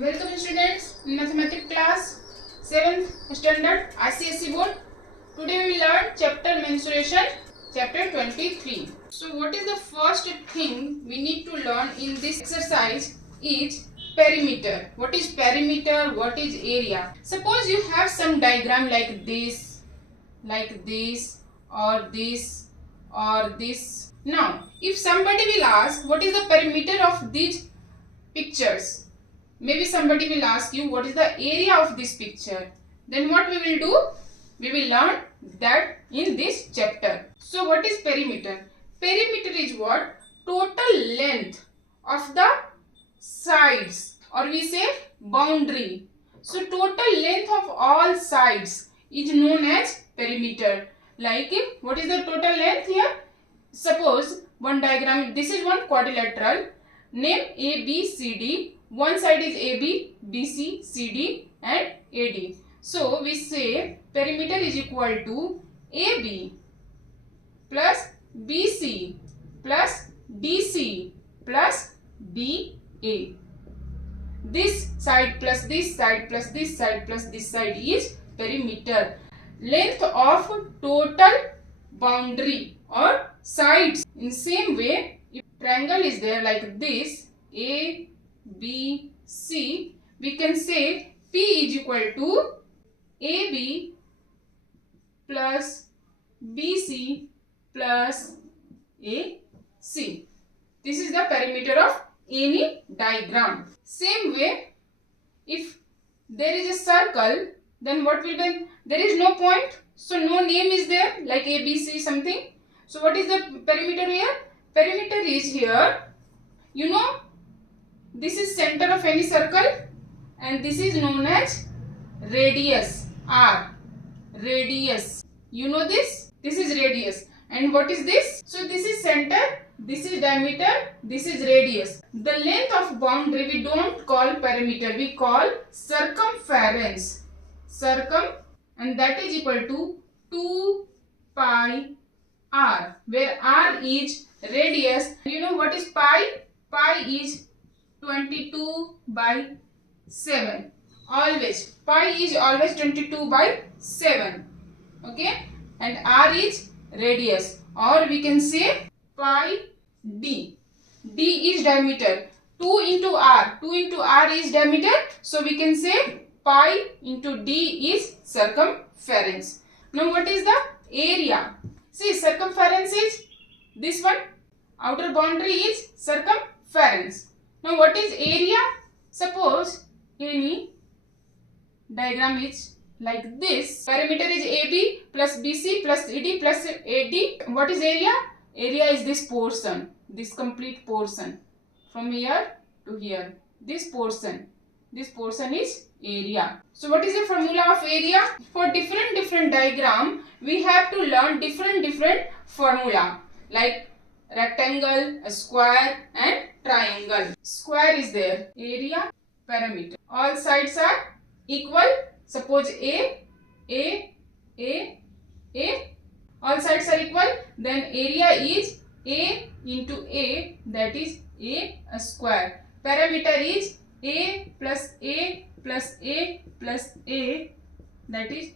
Welcome students in mathematics class 7th standard ICSE board. Today we learn chapter mensuration, chapter 23. So what is the first thing we need to learn in this exercise is perimeter. What is perimeter? What is area? Suppose you have some diagram like this or this or this. Now if somebody will ask what is the perimeter of these pictures, maybe somebody will ask you what is the area of this picture, then what we will do, we will learn that in this chapter. So what is perimeter? Perimeter is what? Total length of the sides, or we say boundary. So total length of all sides is known as perimeter. Like what is the total length here? Suppose one diagram, this is one quadrilateral, name A, B, C, D. One side is AB, BC, CD and AD. So we say perimeter is equal to AB plus BC plus DC plus DA. This side plus this side plus this side plus this side is perimeter. Length of total boundary or sides. In same way, if triangle is there like this, A, B, C, we can say P is equal to AB plus BC plus AC. This is the perimeter of any diagram. Same way, if there is a circle, then what will be? There is no point, so no name is there like ABC something. So what is the perimeter here? Perimeter is here, you know, this is center of any circle and this is known as radius, R, radius. You know this? This is radius. And what is this? So this is center, this is diameter, this is radius. The length of boundary we don't call perimeter, we call circumference. And that is equal to 2 pi r, where r is radius. You know what is pi? Pi is 22 by 7. Always pi is always 22 by 7. Okay, and r is radius, or we can say pi d. D is diameter. 2 into r is diameter, so we can say pi into d is circumference. Now what is the area? See, circumference is this one, outer boundary is circumference. Now what is area? Suppose any diagram is like this. Perimeter is AB plus BC plus CD plus AD. What is area? Area is this portion, this complete portion from here to here. This portion is area. So what is the formula of area? For different diagram, we have to learn different formula, like rectangle, a square and triangle. Square is there, area, perimeter. All sides are equal. Suppose A, all sides are equal, then area is A into A, that is A square. Perimeter is A plus A plus A plus A, that is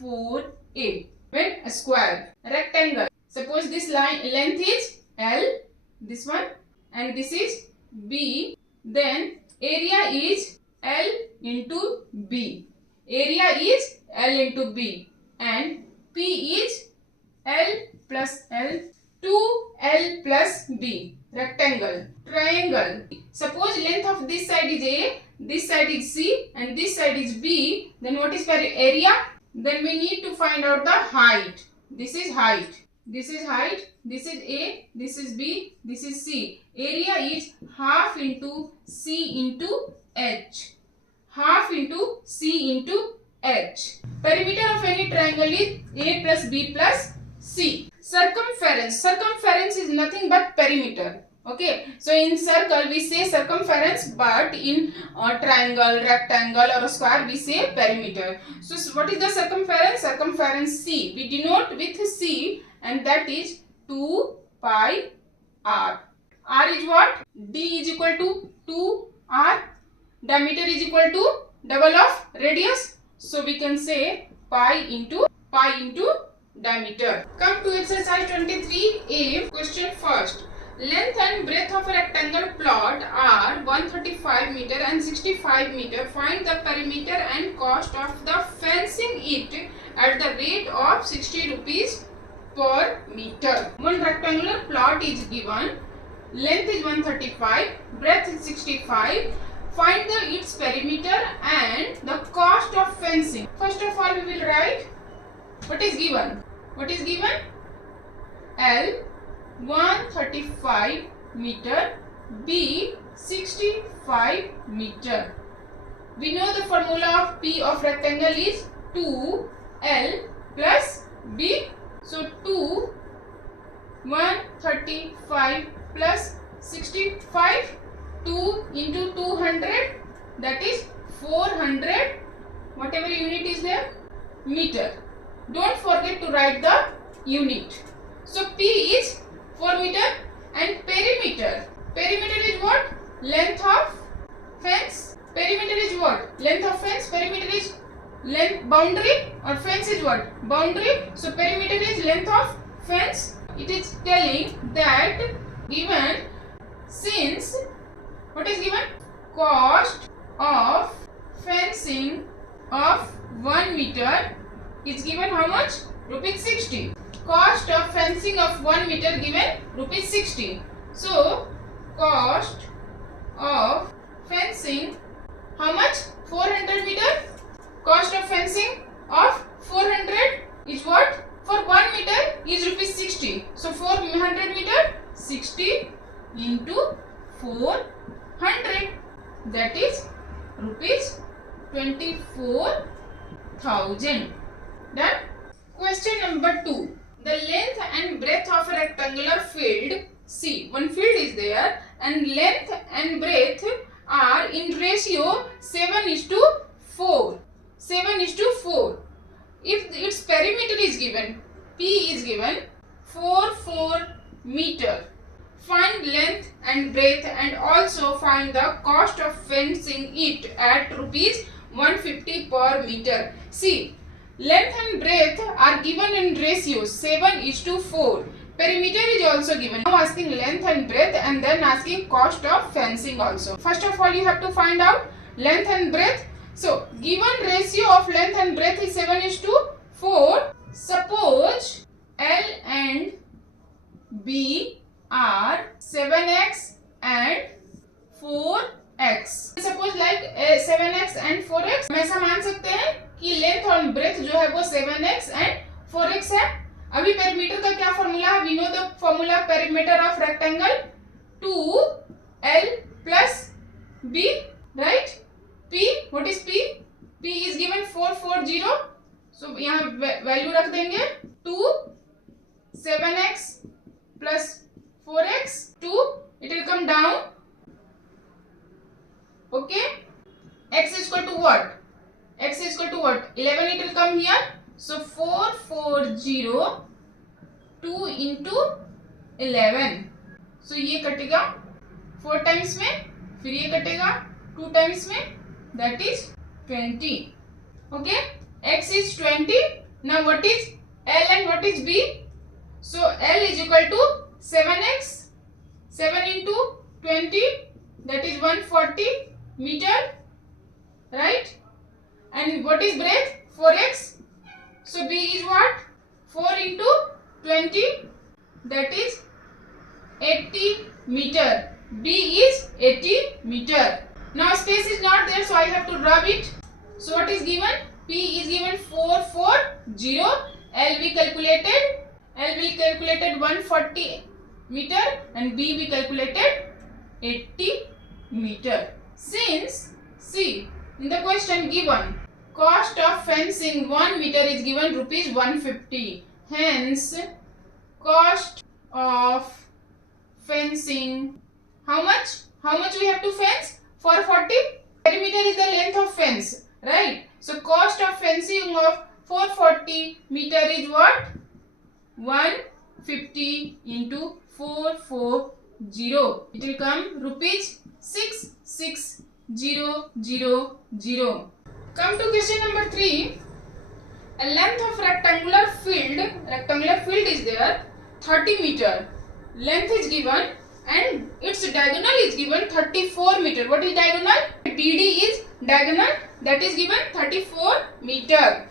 4A. When a square. Rectangle. Suppose this length is L, this one, and this is B, then area is L into B. Area is L into B, and P is L plus L, 2L plus B. Rectangle. Triangle. Suppose length of this side is A, this side is C and this side is B, then what is area? Then we need to find out the height. This is height. This is height. This is A, this is B, this is C. Area is half into C into H. Half into C into H. Perimeter of any triangle is A plus B plus C. Circumference. Circumference is nothing but perimeter. Okay, so in circle we say circumference, but in triangle, rectangle or a square we say perimeter. So what is the circumference? Circumference C. We denote with C, and that is 2 pi r. R is what? D is equal to 2 r. diameter is equal to double of radius. So we can say pi into diameter. Come to exercise 23A. Question first. Length and breadth of a rectangle plot are 135 meter and 65 meter. Find the perimeter and cost of the fencing it at the rate of 60 rupees per meter. One rectangular plot is given. Length is 135, breadth is 65. Find its perimeter and the cost of fencing. First of all, we will write what is given. What is given? L 135 meter, B 65 meter. We know the formula of P of rectangle is 2L plus B. So 135 plus 65, 2 into 200, that is 400, whatever unit is there, meter. Don't forget to write the unit. So P is 4 meter and perimeter. Perimeter is what? Length of fence. Perimeter is what? Length of fence. Perimeter is length boundary, or fence is what? Boundary. So perimeter is length of fence. It is telling that given, since what is given? Cost of fencing of 1 meter is given how much? Rupees 60. Cost of fencing of 1 meter given rupees 60. So cost of fencing, how much? 400 meter. Cost of fencing of 400 is what? For 1 meter is rupees 60. So 400 meter, 60 into 400, that is rupees 24,000. Done. Question number 2. The length and breadth of a rectangular field. See, one field is there and length and breadth are in ratio 7:4. 7:4. If its perimeter is given, P is given 44 meter. Find length and breadth and also find the cost of fencing it at rupees 150 per meter. See, length and breadth are given in ratio 7:4. Perimeter is also given. Now asking length and breadth and then asking cost of fencing also. First of all, you have to find out length and breadth. So given ratio of length and breadth is 7:4. Suppose L and B are 7x and 4x. Suppose like 7x and 4x. हम ऐसा मान सकते हैं कि length और breath जो है वो 7x and 4x है. अभी पेरीमीटर का क्या formula? We know the formula perimeter of rectangle 2L plus B, right? P, what is P? P is given 440. So यहाँ वैल्यू रख देंगे 2 7x plus 4x 2. It will come down. Okay. X is equal to what? X is equal to what? 11. It will come here. So 440 2 into 11. So ये कटेगा 4 times में, फिर ये कटेगा 2 times में, that is 20. Okay. X is 20. Now what is L and what is B? So L is equal to 7x. 7 into 20, that is 140 meter, right? And what is breadth? 4x. So B is what? 4 into 20, that is 80 meter. B is 80 meter. Now space is not there, so I have to rub it. So what is given? P is given 440. L we calculated. L we calculated 140 meter and B we calculated 80 meter. Since, see, in the question given, cost of fencing 1 meter is given rupees 150. Hence, cost of fencing, how much? How much we have to fence? 440. Perimeter is the length of fence, right? So, cost of fencing of 440 meter is what? 150 into 440. It will come rupees 660. 0, 0, 0. Come to question number 3. A length of rectangular field is there 30 meter. Length is given and its diagonal is given 34 meter. What is diagonal? BD is diagonal, that is given 34 meter.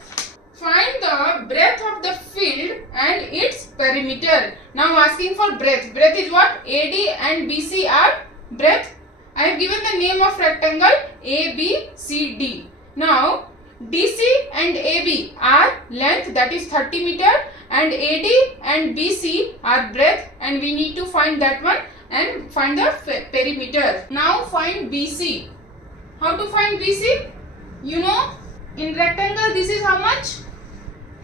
Find the breadth of the field and its perimeter. Now asking for breadth. Breadth is what? AD and BC are breadth. I have given the name of rectangle ABCD. Now DC and AB are length, that is 30 meter, and AD and BC are breadth, and we need to find that one and find the perimeter. Now find BC. How to find BC? You know, in rectangle this is how much?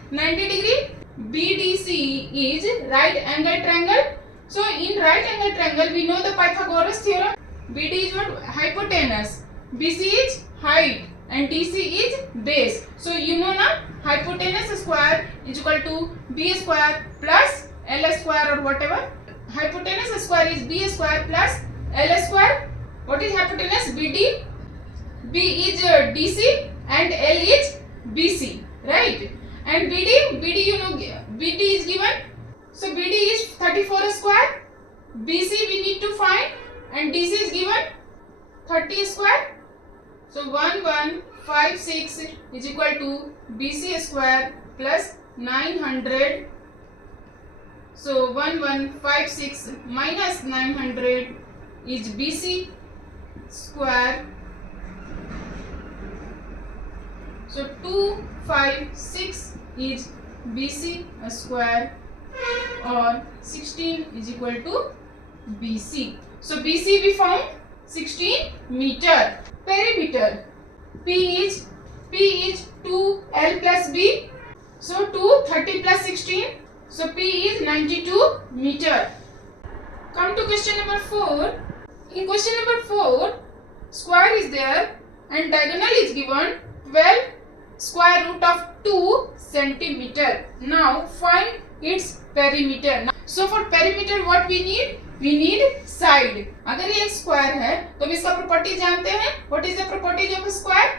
90 degree. BDC is right angle triangle. So in right angle triangle we know the Pythagoras theorem. BD is what? Hypotenuse. BC is height and DC is base. So you know na, hypotenuse square is equal to B square plus L square or whatever. Hypotenuse square is B square plus L square. What is hypotenuse? BD. B is DC and L is BC, right? And BD you know, BD is given. So BD is 34 square. BC we need to find, and DC is given 30 square. So 1156 is equal to BC square plus 900. So 1156 minus 900 is BC square. So 256 is BC square, or 16 is equal to BC. So BC we found 16 meter. Perimeter. P is 2L plus B. So 2 30 plus 16. So P is 92 meter. Come to question number 4. In question number 4, square is there and diagonal is given 12 square root of 2 centimeter. Now find its perimeter. So for perimeter what we need? We need side. अगर ये square है तो हम इसका property जानते हैं. What is the property of a square?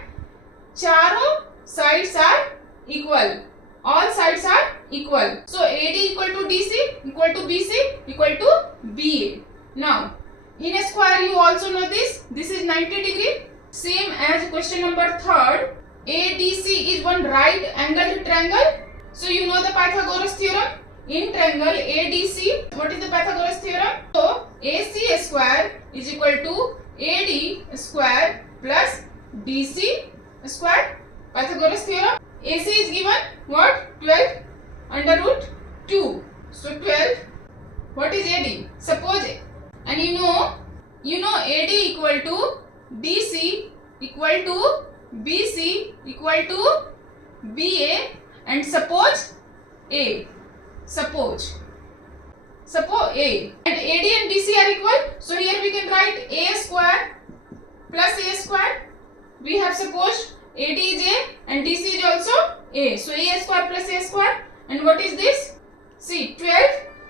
चारों sides are equal. All sides are equal. So AD equal to DC equal to BC equal to BA. Now in a square you also know this. This is 90 degree. Same as question number 3rd. ADC is one right angled triangle. So you know the Pythagoras theorem. In triangle ADC, what is the Pythagoras theorem? So AC square is equal to AD square plus DC square. Pythagoras theorem. AC is given what? 12 under root 2. So 12. What is AD? Suppose, and you know AD equal to DC equal to BC equal to BA, and suppose A. Suppose A and AD and DC are equal. So here we can write A square plus A square. We have supposed AD is A and DC is also A. So A square plus A square. And what is this? See, 12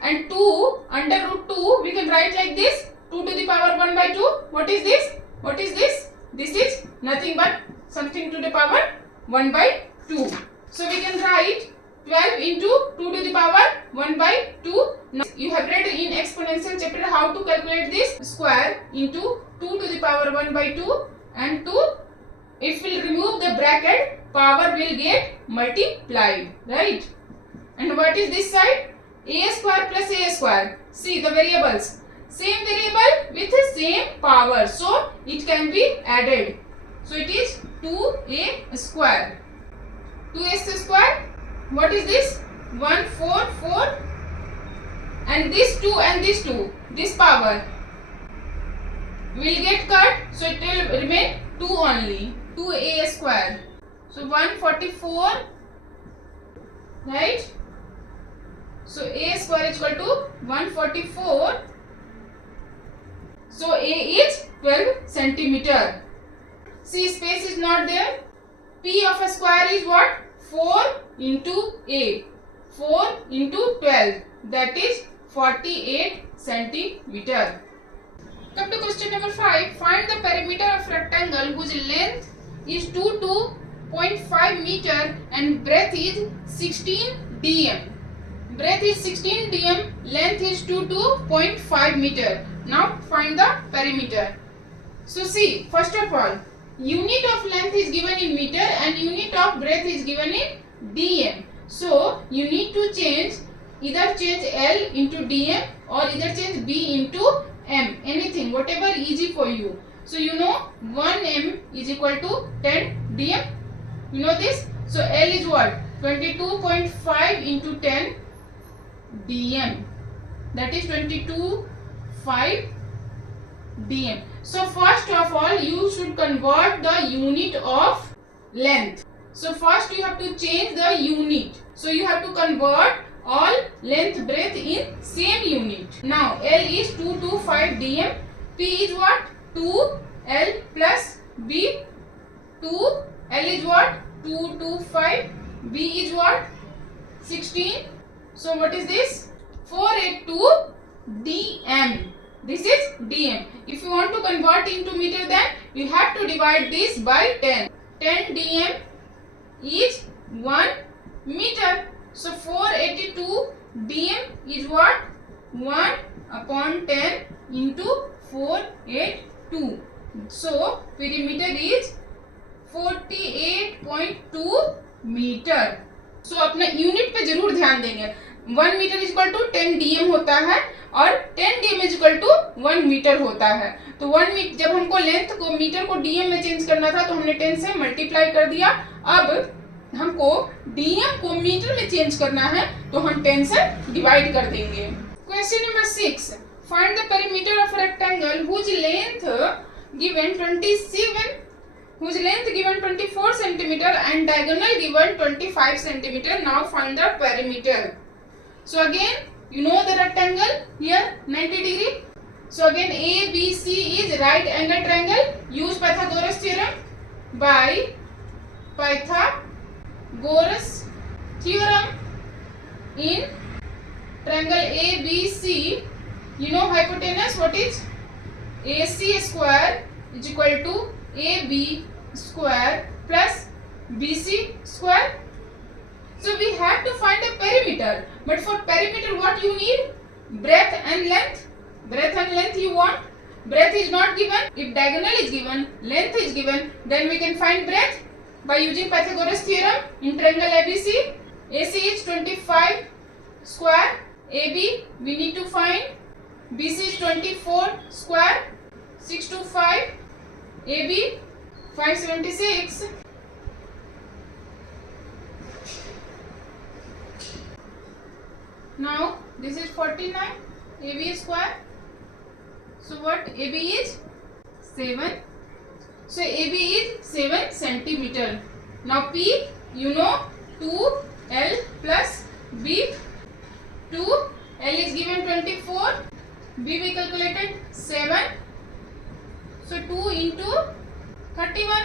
and 2 under root 2 we can write like this. 2 to the power 1 by 2. What is this? What is this? This is nothing but something to the power 1 by 2. So we can write 12 into 2 to the power 1 by 2. Now you have read in exponential chapter how to calculate this. Square into 2 to the power 1 by 2 and 2. If we remove the bracket, power will get multiplied, right? And what is this side? A square plus A square. See the variables. Same variable with the same power. So it can be added. So it is 2A square. 2S square. What is this? 144. And this 2 and this 2. This power will get cut. So it will remain 2 only. 2A square. So 144. Right? So A square is equal to 144. So A is 12 centimeter. See, space is not there. P of a square is what? 4 into A. 4 into 12. That is 48 centimeter. Come to question number 5. Find the perimeter of rectangle length is 22.5 meter and breadth is 16 dm. Breadth is 16 dm, length is 22.5 meter. Now find the perimeter. So see, first of all, unit of length is given in meter and unit of breadth is given in dm. So you need to change, either change L into dm or either change B into m, anything, whatever easy for you. So you know 1 m is equal to 10 dm. You know this? So L is what? 22.5 into 10 dm. That is 22.5 dm. So first of all, you should convert the unit of length. So first you have to change the unit. So you have to convert all length breadth in same unit. Now L is 225 dm. P is what? 2L plus B. 2 L is what? 225. B is what? 16. So what is this? 482 dm. This is dm. If you want to convert into meter, then you have to divide this by 10. 10 dm is 1 meter. So 482 dm is what? 1 upon 10 into 482. So perimeter is 48.2 metre. So अपना unit पे जरूर ध्यान देंगे. 1 metre is equal to 10 DM होता है और 10 DM is equal to 1 metre होता है. तो 1 मीटर, जब हमको लेंथ को मीटर को डीएम में चेंज करना था तो हमने 10 से मल्टीप्लाई कर दिया. अब हमको डीएम को मीटर में चेंज करना है तो हम 10 से डिवाइड कर देंगे. Question number 6. Find the perimeter of rectangle whose length given 27, whose length given 24 cm and diagonal given 25 cm. Now find the perimeter. So again, you know the rectangle here 90 degree. So again ABC is right angle triangle. Use Pythagoras theorem. By Pythagoras theorem in triangle ABC, you know hypotenuse, what is? AC square is equal to AB square plus BC square. So we have to find the perimeter. But for perimeter what you need? Breadth and length. Breadth and length you want. Breadth is not given. If diagonal is given, length is given, then we can find breadth by using Pythagoras theorem in triangle ABC. AC is 25 square. AB we need to find. BC is 24 square. 6 to 5. AB 576. Now this is 49. AB square. So what? AB is 7. So AB is 7 centimeter. Now P, you know 2L plus B. 2L is given 24. B we calculated 7. So 2 into 31.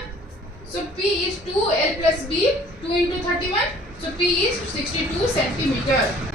So P is 2L plus B. 2 into 31. So P is 62 centimeter.